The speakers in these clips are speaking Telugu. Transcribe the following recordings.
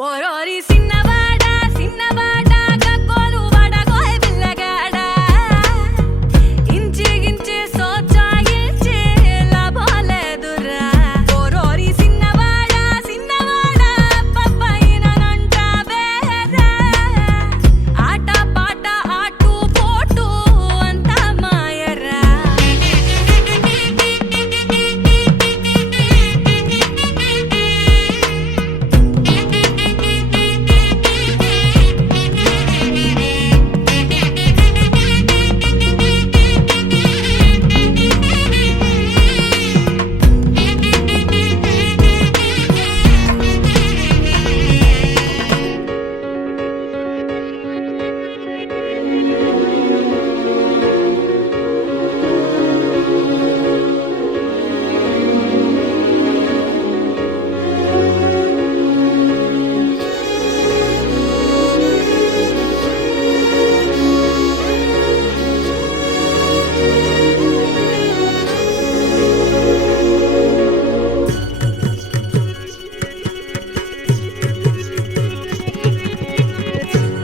ఓరోరి సిన్నవాడా సిన్నవాడా గగ్గోలు వడగోయ్ పిల్లగాడా ఇంచి గించి సోచాయించి లాభాలేదురా ఓరోరి సిన్నవాడా సిన్నవాడా పప్పైనంటావేరా ఆట పాట ఆటు పోటు అంతా మాయరా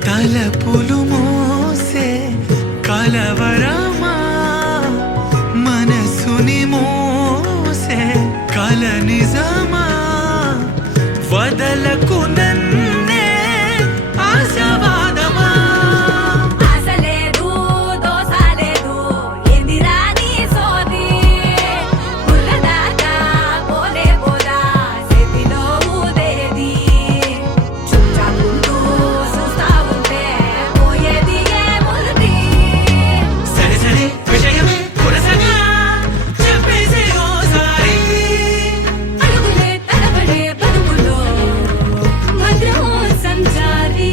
తలపులు మోసే కలవరమా మనసుని మోసే కల నిజమా వదలకు నన్నే ఆశవాదమా ఆసలేదు దోసాలేదు ఎందిరా నీ సోది పుల్లదాకా పోలే పోదా చేతిలో ఊదేది చుట్టాకుంటూ చూస్తా ఉంటే పోయేది ఏముంది సరే సరే విషయమే కొరసగా చెప్పేసే ఓసారి అడుగులే తడబడే బతుకులో భద్రం సంచారి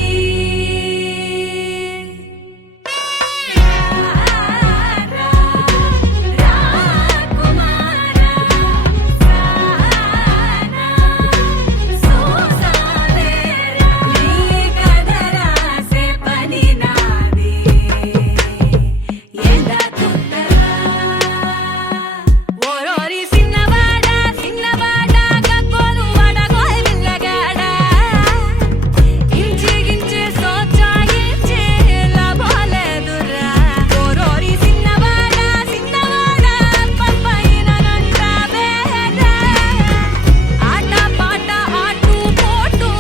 ఓరోరి సిన్నవాడా సిన్నవాడా గగ్గోలు వడగోయ్ పిల్లగాడా ఇంచి గించి సోచాయించి లాభాలేదురా ఓరోరి సిన్నవాడా సిన్నవాడా పప్పైనంటావేరా ఆట పాట ఆటు పోటు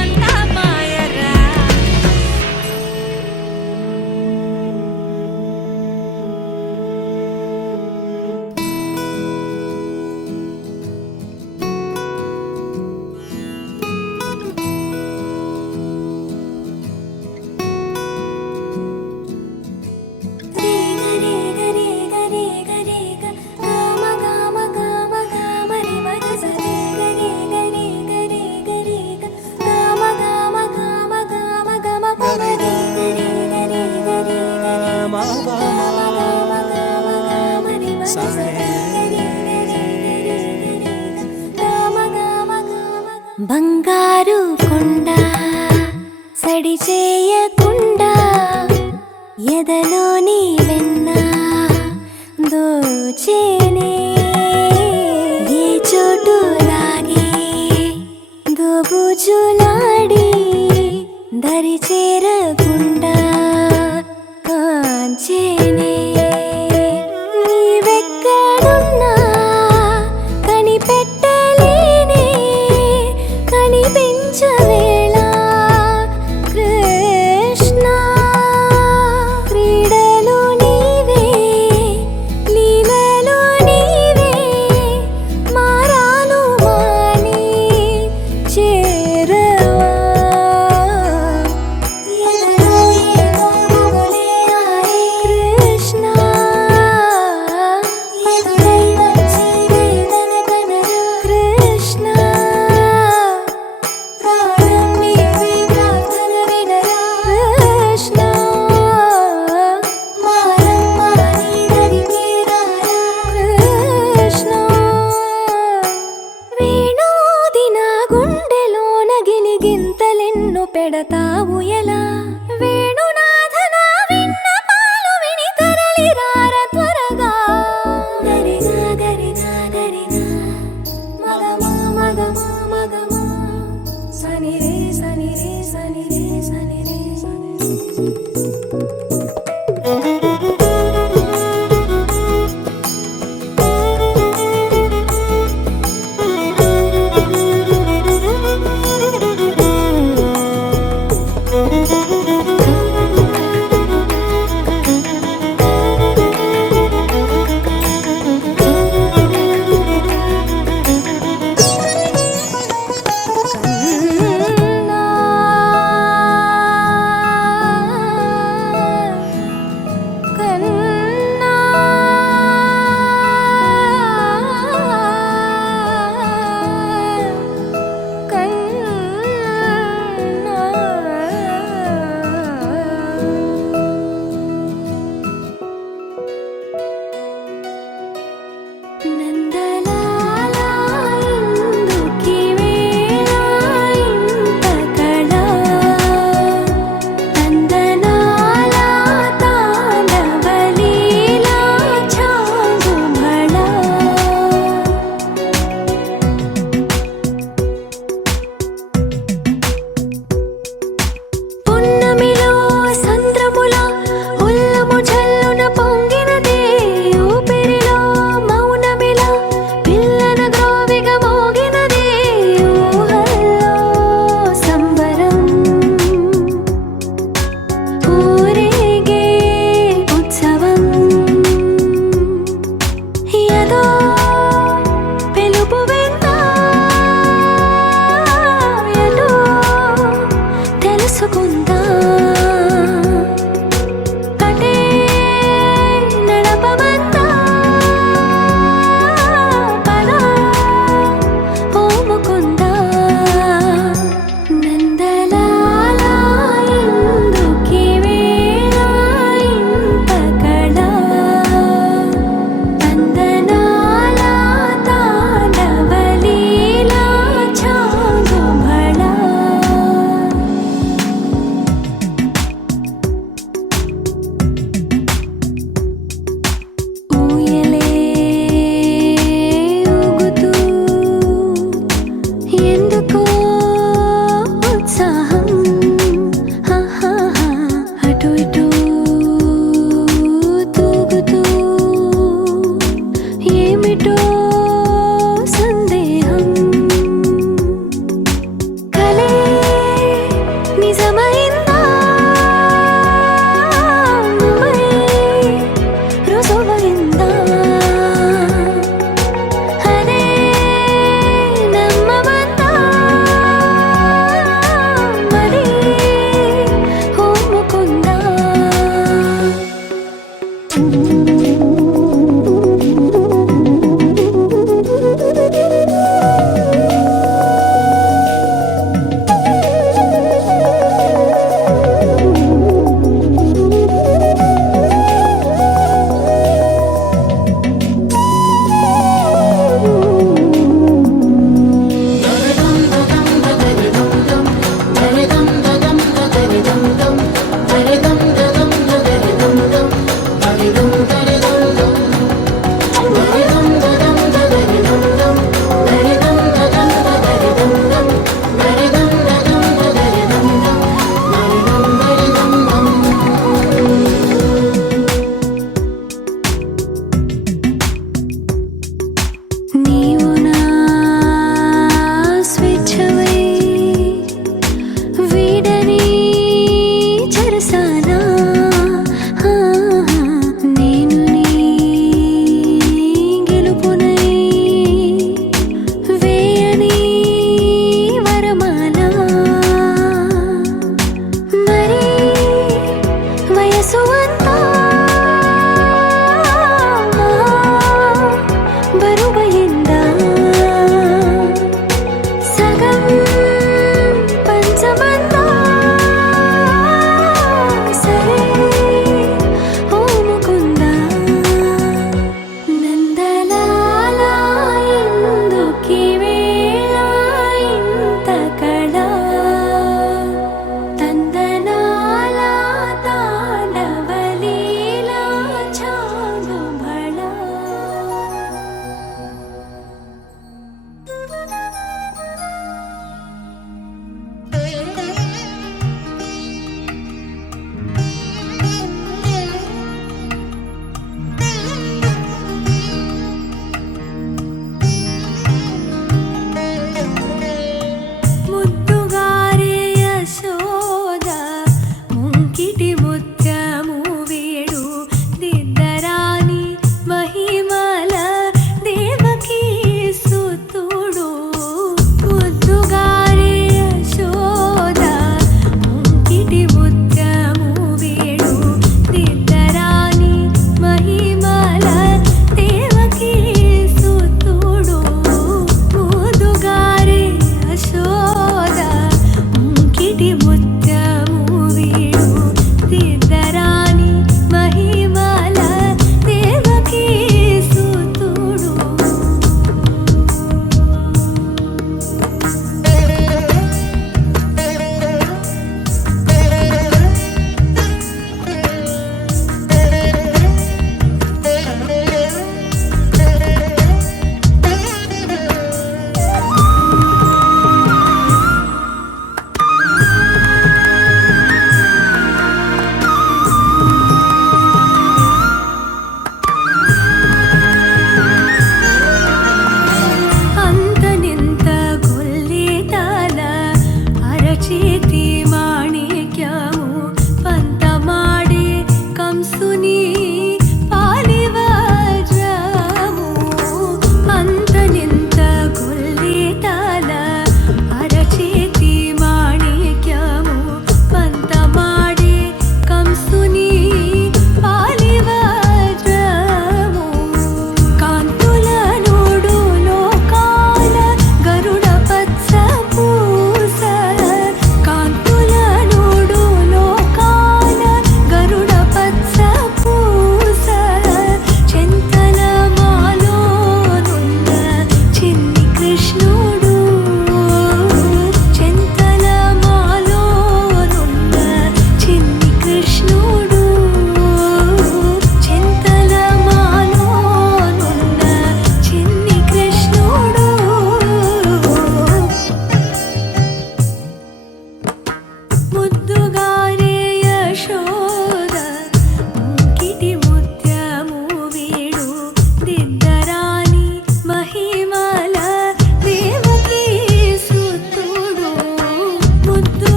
అంతా మాయరా బంగారు కొండ సడి చేయకుండా ఎదలోని వెన్న దోచేనే ఏ చోటు లాగే దోబుజులాడి దరి చేరకుండా కాంచేనే నీవెక్కడున్నా కనిపెట్టలేనే కనిపించవేళ కృష్ణ క్రీడలు నీవే లీలలు నీవే మారాను మాని చేరవా ఎదలో ఏమో మొగలే ఆరే కృష్ణ ఎదురై వచ్చి వేదన కనరా కృష్ణ ప్రాణం నీవే ప్రార్థన వినరా కృష్ణ మారమ్మ నీ దరికి రారా కృష్ణ వేణోది నా గుండెలోన గిలిగింతలెన్నో పెడతావు ఎలా వేణునాథ నా విన్నపాలు విని తరలి రార త్వరగా గరిగా గరిగా గరిగా మగమా మగమా మగమా సని రే సని రే సని రే సని రే కన్నా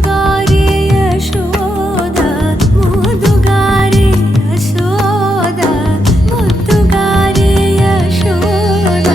ముద్దుగారే యశోద ముద్దుగారే యశోద ముద్దుగారే యశోద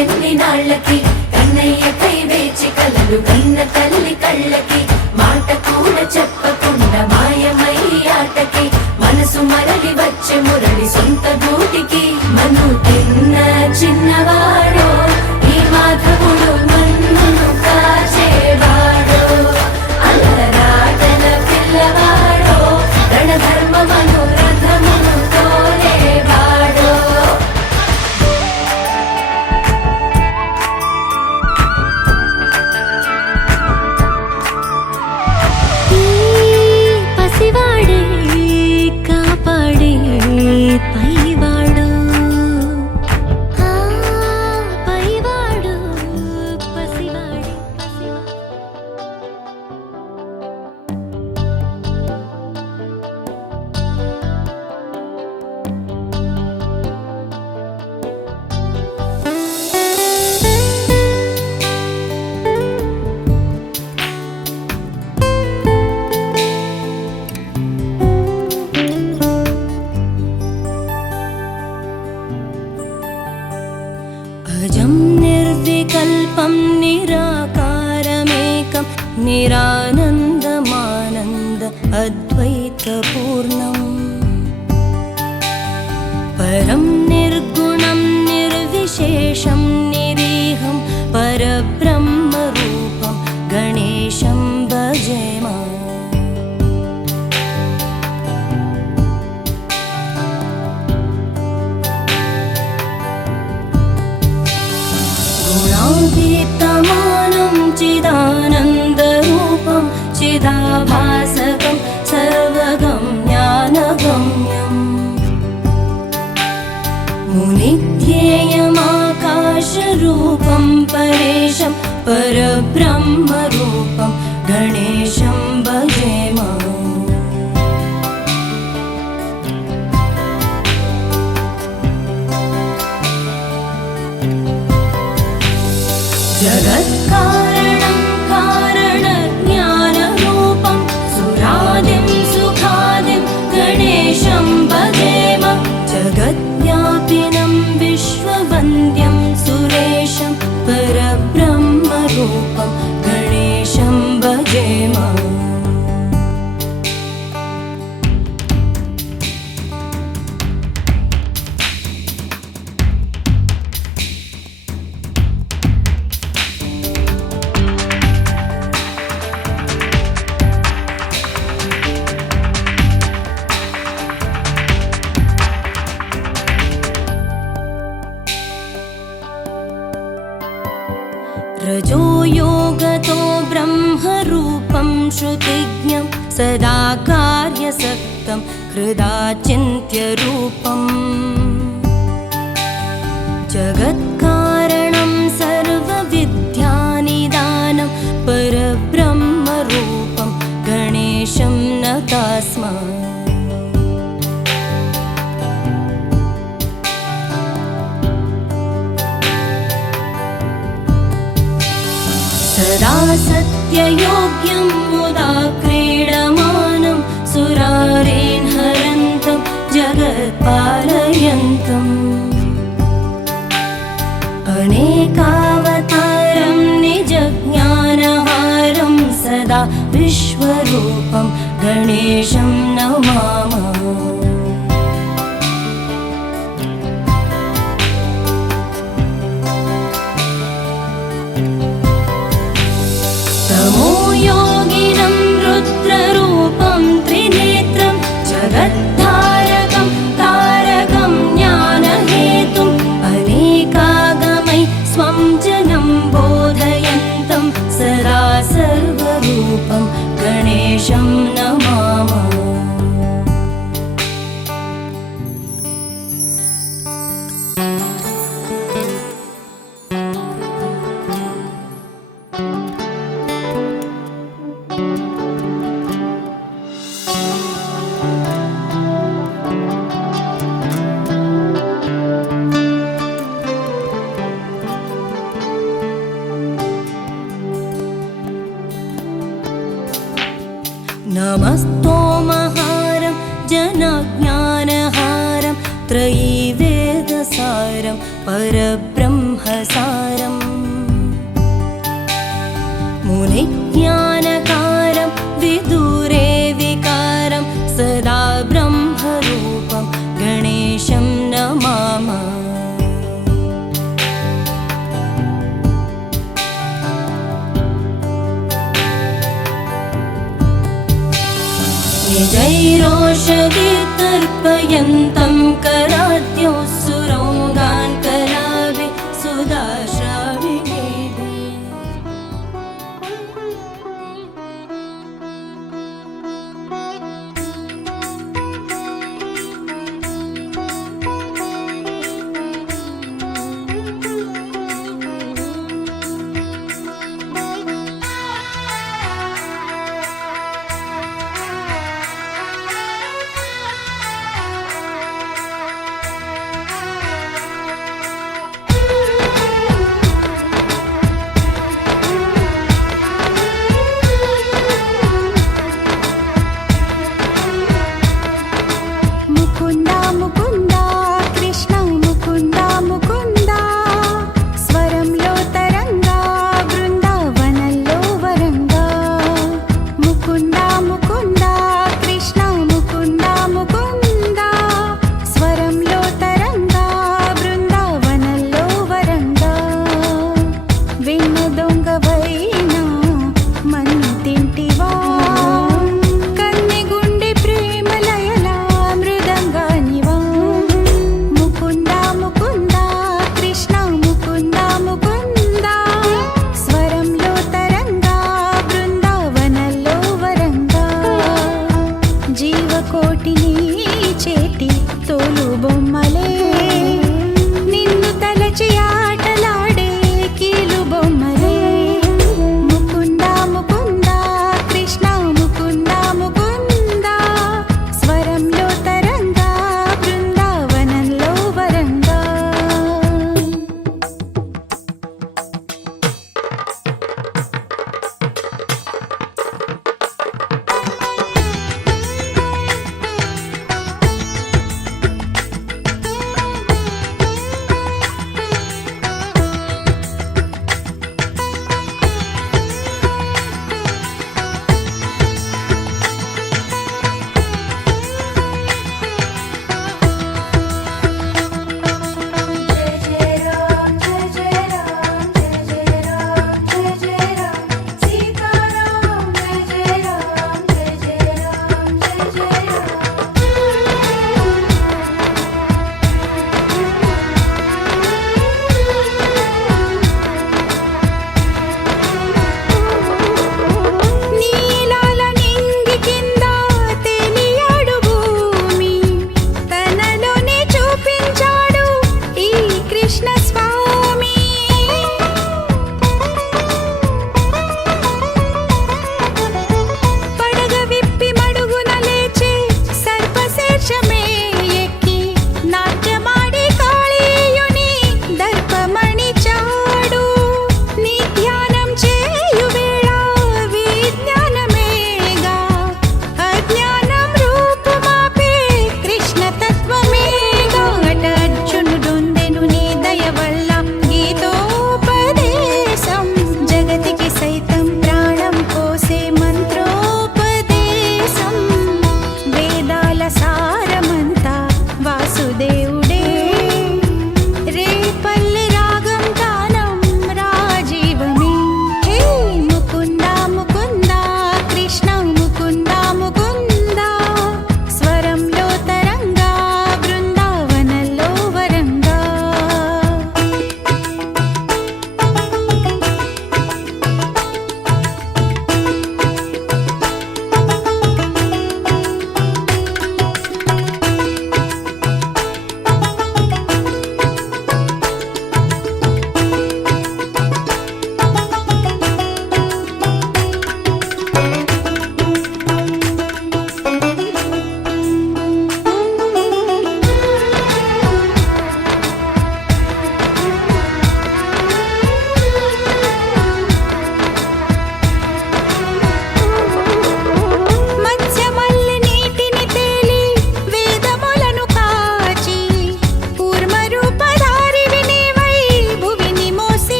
ఎన్ని నాళ్ళకి కన్నయ్య కై వేచి కలలు కన్న తల్లి కళ్ళకి మాట కూడా చెప్పకుండా మాయమై ఆటకి మనసు మరలి వచ్చే మురళి సొంత గూటికి మను తిన్న చిన్నవాడో ఈ మాధవుడు మన్నును కాచేవాడో అల్లరాటల పిల్లవాడో రణధర్మమను రథమును తోలేవాడో పసివాడే కాపాడే పైవాడు పైవాడు పసివాడే అజం నిర్వికల్పం నిరాకారమేకం నిరానందమానంద అద్వైతపూర్ణం పరం నిర్గుణం నిర్విశేషం నిరీహం పరబ్రహ్మరూపం గణేశం భజేమ గుణాతీతమానం చిదానందరూపం చిదాభాసకం సర్వగం జ్ఞానగమ్యం మునిధ్యేయమాకాశరూపం పరేశం పరబ్రహ్మరూపం గణేశం భజేమ జగత్కారణం కారణజ్ఞానరూపం సురాదిం సుఖాదిం గణేశం భజేమ జగద్వ్యాపినం విశ్వవంద్యం సురేశం పరబ్రహ్మరూపం గణేశం భజేమ रजो योगतो ब्रह्मरूपं श्रुतिज्ञं सदा कार्यसक्तं हृदाचिन्त्यरूपं जगत्कारणं सर्वविद्यानिदानं परब्रह्मरूपं गणेशं नतास्म सदा सत्ययोग्यं मुदा क्रीडमानं सुरारेन् हरन्तं जगत्पालयन्तम् अनेकावतारं निजज्ञानहारं सदा विश्वरूपं गणेशं नमामः योगिनं रुद्ररूपं त्रिनेत्रं जगद्धारकं तारकं ज्ञानहेतुम् अनेका नमस्तोमहारं जनज्ञानहारं त्रयीवेदसारं परब्रह्मसारम् मुनिज्ञानकारं विदुरे विकारं सदा ब्रह्मरूपं गणेशं नमामः निजैरोषवितर्पयन्तं कराद्योऽसुरौगान् कलाभि सुदाश्राविणेभिः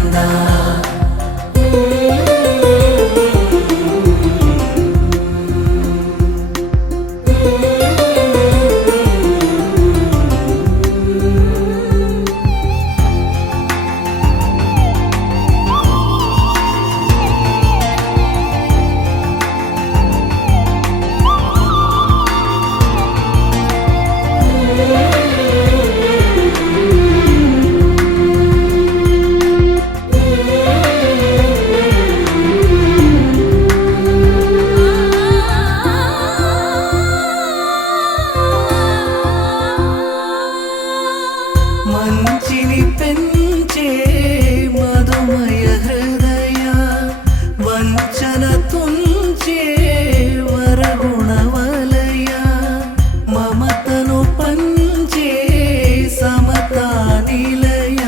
మకరంద మంచిని పెంచే మధుమయ హృదయ వంచన తుంచే వరగుణవలయ మమతను పంచే సమతా నిలయ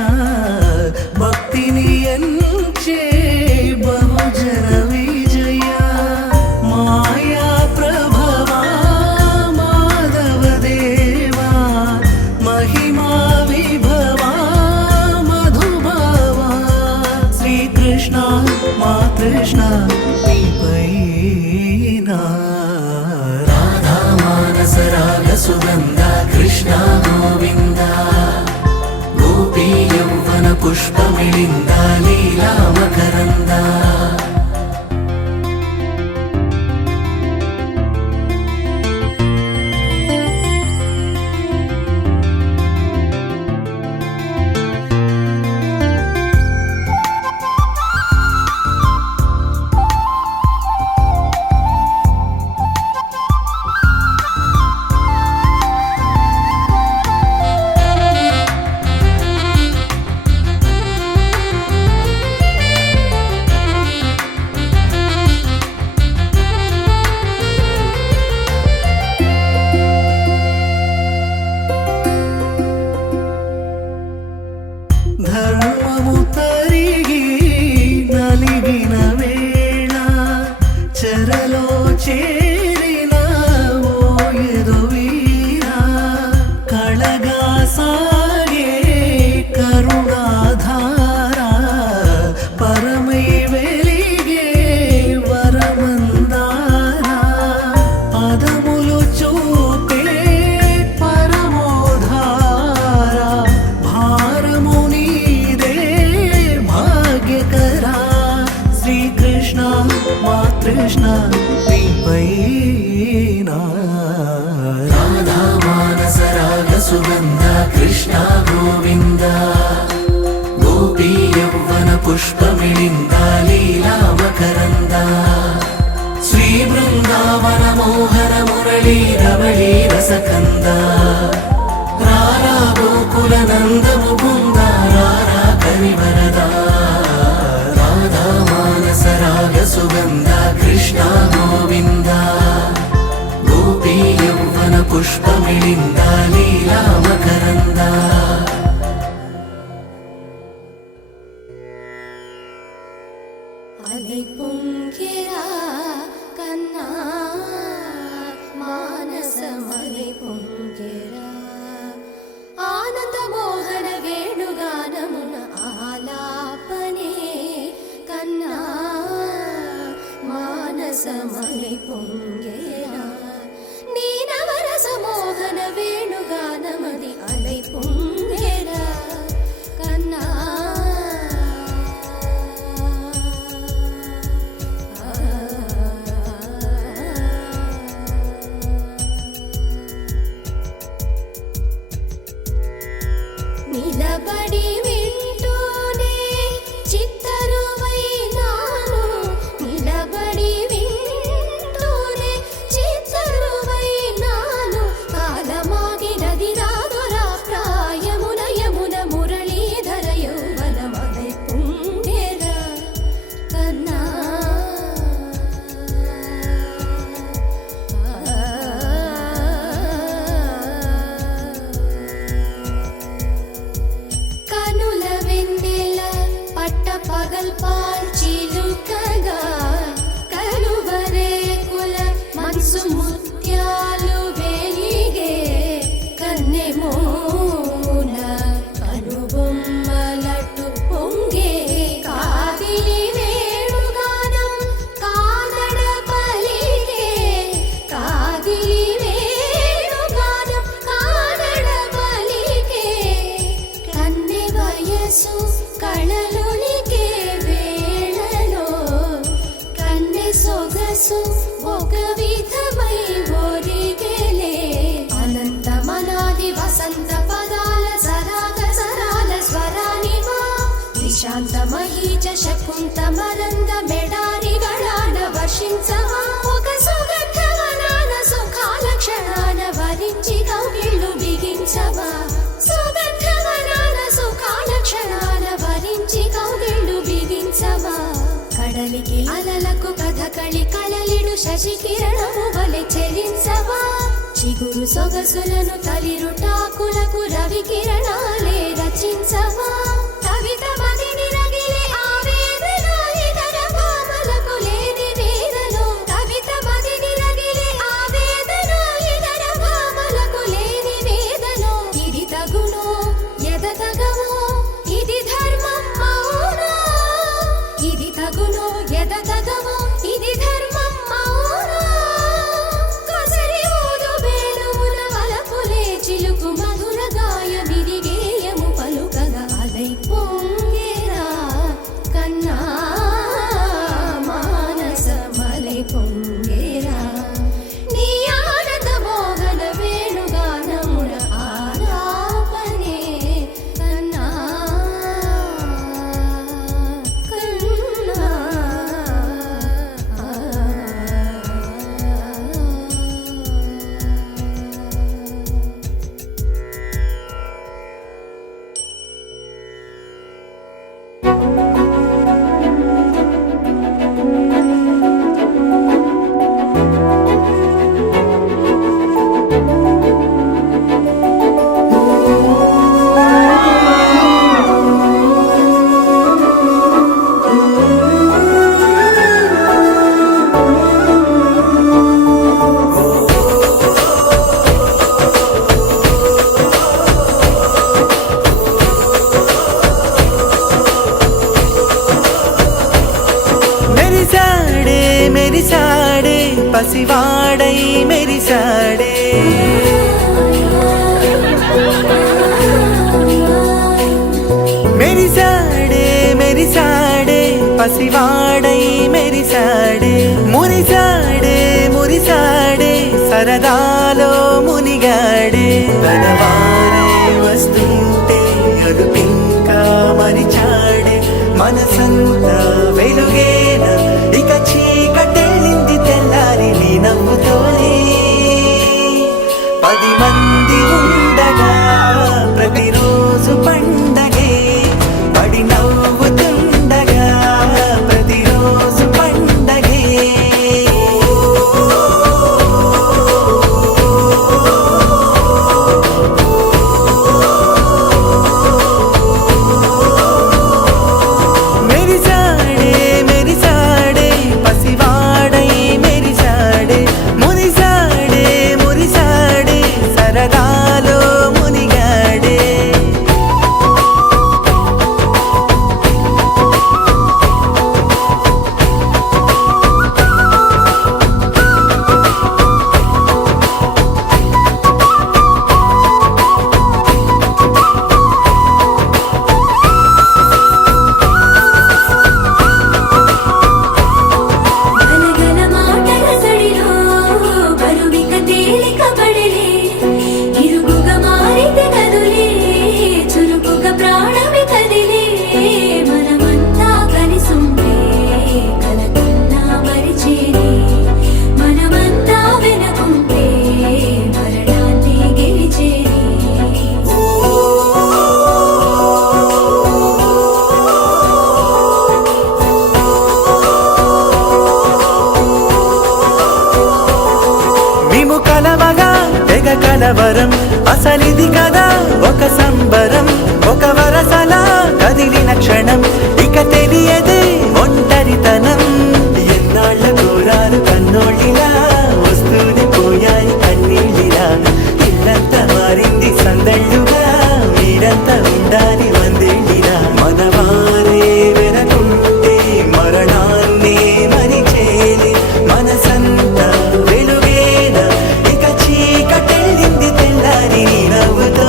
భక్తిని ఎంచే బహుజన విజయ మాయా ప్రభవా మాధవ దేవా మహిమా మా కృష్ణ రాధా మానస రాగ సుగంధ కృష్ణ గోవింద గోపీ యౌవన పుష్పమిళింద లీలా మకరంద ధర్మము తరిగి నలిగిన వేళ చెరలో చేరిన ఓయదు వీరా కళగా సాగే కరుణాధారా పరమై వెలిగే వరమందారా పదములు చూపే పరమోధారా భారము శ్రీకృష్ణ మా కృష్ణ రాధా మానస రాగ సుగంధ కృష్ణ గోవింద గోపీ యౌవన పుష్పమిళింద లీలా మకరంద శ్రీ బృందావన మోహన మురళీ రవళీ రసకంద రారా గోకుల నంద ముకుంద రారా కరివరదా మానస రాగ సుగంధ కృష్ణ గోవింద గోపీ యౌవన పుష్పమిళింద లీలా మకరంద అలై పొంగిరా కన్నా మానసమలై పొంగిరా ఆనంద మోహన వేణుగానమున ఆలాపనే కన్నా మానసమలై పొంగిరా నీ నవరస మోహన వేణుగానమది అలై పొంగిరా కన్నా ಶಕುಂತಮರಂದ ಮೆಡಾರಿಗಳಾನ ವರ್ಷಿಂಚವ ఒక సుగంధవనాన సుఖాల క్షణాన వరించి కౌగిళ్ళు బిగించవా సుగంధవనాన సుఖాల క్షణాన వరించి కౌగిళ్ళు బిగించవా కడలికి అలలకు కథకళి కలలిడు శశి కిరణము వలె చెలించవా చిగురు సొగసులను తలిరుటాకులకు రవి కిరణాలే రచించవా కవిత మదిని రగిలే ఆవేదన ఇతర భామలకు లేని వేదనో కవిత మదిని రగిలే ఆవేదన ఇతర భామలకు లేని వేదనో ఇది తగునో ఎద తగవో ఇది ధర్మం మౌనా ఇది తగునో ఎద తగవో ఇది ధర్మం మౌనా కసరి ఊదు వేణువుల వలపులే చిలుకు మధుర గాయమిది గేయము పలుకగా అలై పొంగేరా కన్నా మానసమలై పొంగేరా నీ ఆనంద మోహన వేణుగానమున ఆలాపనే కన్నా కన్నా మెరిసాడే మెరిసాడే పసివాడై మెరిసాడే మెరిసాడే మెరిసాడే పసివాడై మెరిసాడే మురిసాడే మురిసాడే సరదాలో మునిగాడే తనవారే వస్తుంటే అడుపింకా మరిచాడే మనసంతా వెలుగేన ఇక చీకటెళ్ళింది తెల్లారి నీ నవ్వుతోనే 10 మంది ఉండగా ప్రతిరోజు పండగే పడి నవ్వుతుండగా ప్రతిరోజు పండగే మెరిసాడే మెరిసాడే పసివాడై మెరిసాడే మురిసాడే మురిసాడే సరదాలో మునిగాడే గలగల మాటల సడిలో బరువిక తేలిక పడలే ఇరుకుగా మారితే కదులే చురుకుగా ప్రాణమి కదిలే మనమంతా కలిసుంటే కలకన్నా మరిచేనే మనమంతా వెనకుంటే మరణాన్ని గెలిచేనే మేము కలవగా తెగ కలవరం అసలిది కదా ఒక సంబరం ఒక వరసలా కదిలిన క్షణం ఇక తెలియదే ఒంటరితనం ఎన్నాళ్ళ కోరారు కన్నోళ్ళిలా వస్తూనే పోయాయి కన్నీళ్ళిలా ఇల్లంతా మారింది సందళ్ళుగా మీరంతా ఉండాలి వందేళ్ళిలా మనవారే వెనకుంటే మరణాన్ని మరిచేలి మనసంతా వెలుగేన ఇక చీకటెళ్ళింది తెల్లారి నీ నవ్వుతో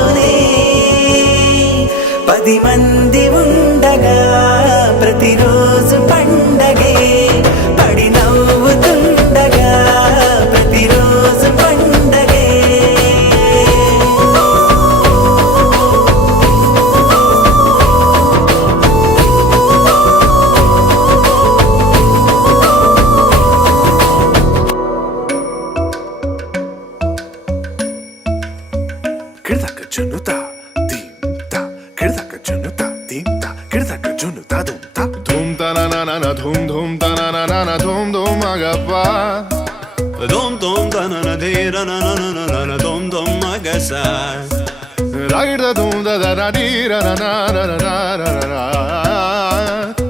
ధూమ్ ధూమ్ తనన ధూమ్ ధూమ్ మగపా Dom dom da na na de ra na na na na na na dom dom magasa. రాగిడ Dhoom da di ra na na na na na na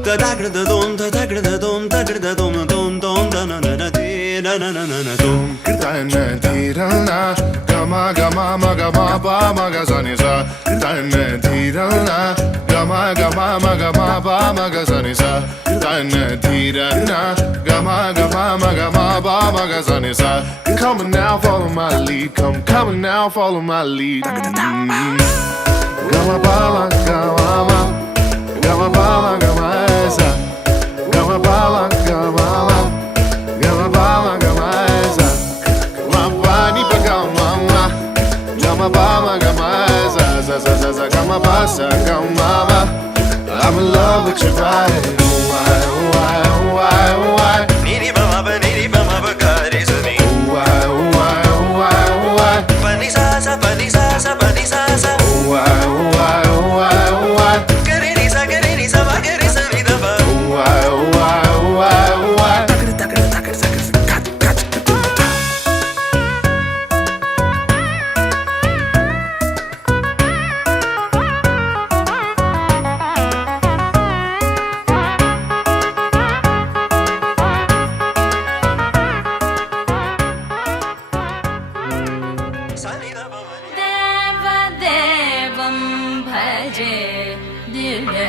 Da da gra da dom da da gra da dom da gra da dom dom dom da na na na de ra na na na na dom. Kirtana dhirana gama gama maga ma pa maga sa ni sa. Kirtana dhirana gama gama maga ma pa maga sa ni sa. Kirtana dhirana gama gama maga ma pa maga sa ni sa. Come on now, follow my lead. Come on now, follow my lead. Gama pa gama ma gama pa gama sa. Gama pa gama ma gama pa gama sa. Mapani pa gama ma gama pa gama sa sa sa sa sa gama pa sa gama ma. I'm in love with your body. Why, why, why, why? Niri ba ma ba ga re sa ni. Why, why, why, why? Pa ni sa sa pa ni sa sa pa ni sa sa. Why, why, why, why? Ga re ni sa ba ga re sa ni da ba. Why, why, why, why? Sa ni da ba ma ni. దేవదేవం భజే దివ్య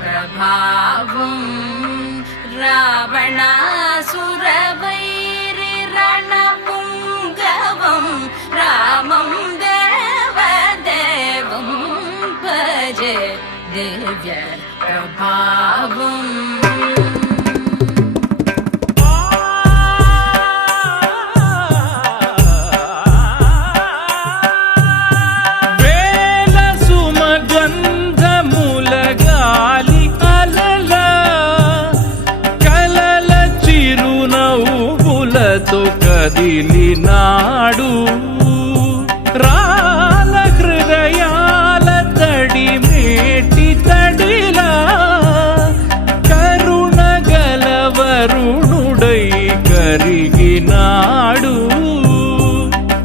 ప్రభావం రావణాసురవైరి రణపుంగవం రామం దేవదేవం భజే దివ్య ప్రభావం వేల సుమగంధముల గాలి అలల కలల చిరునవ్వులతో కదిలినాడు రాల హృదయాల తడి మేటి తడిలా కరుణ గలవరుణుడై కరిగినాడు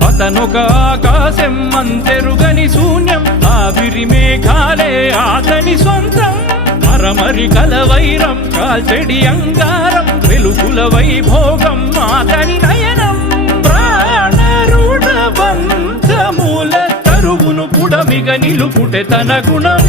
అతనొక ఆకాశం అంతెరుగని శూన్యం ఆవిరి మేఘాలే అతని సొంతం మరమరి కలవైరం కాల్చెడి అంగారం వెలుగుల వైభోగం అతని నయనం ప్రాణరుణ బంధముల తరువును పుడమిగ నిలుపుటె తన గుణం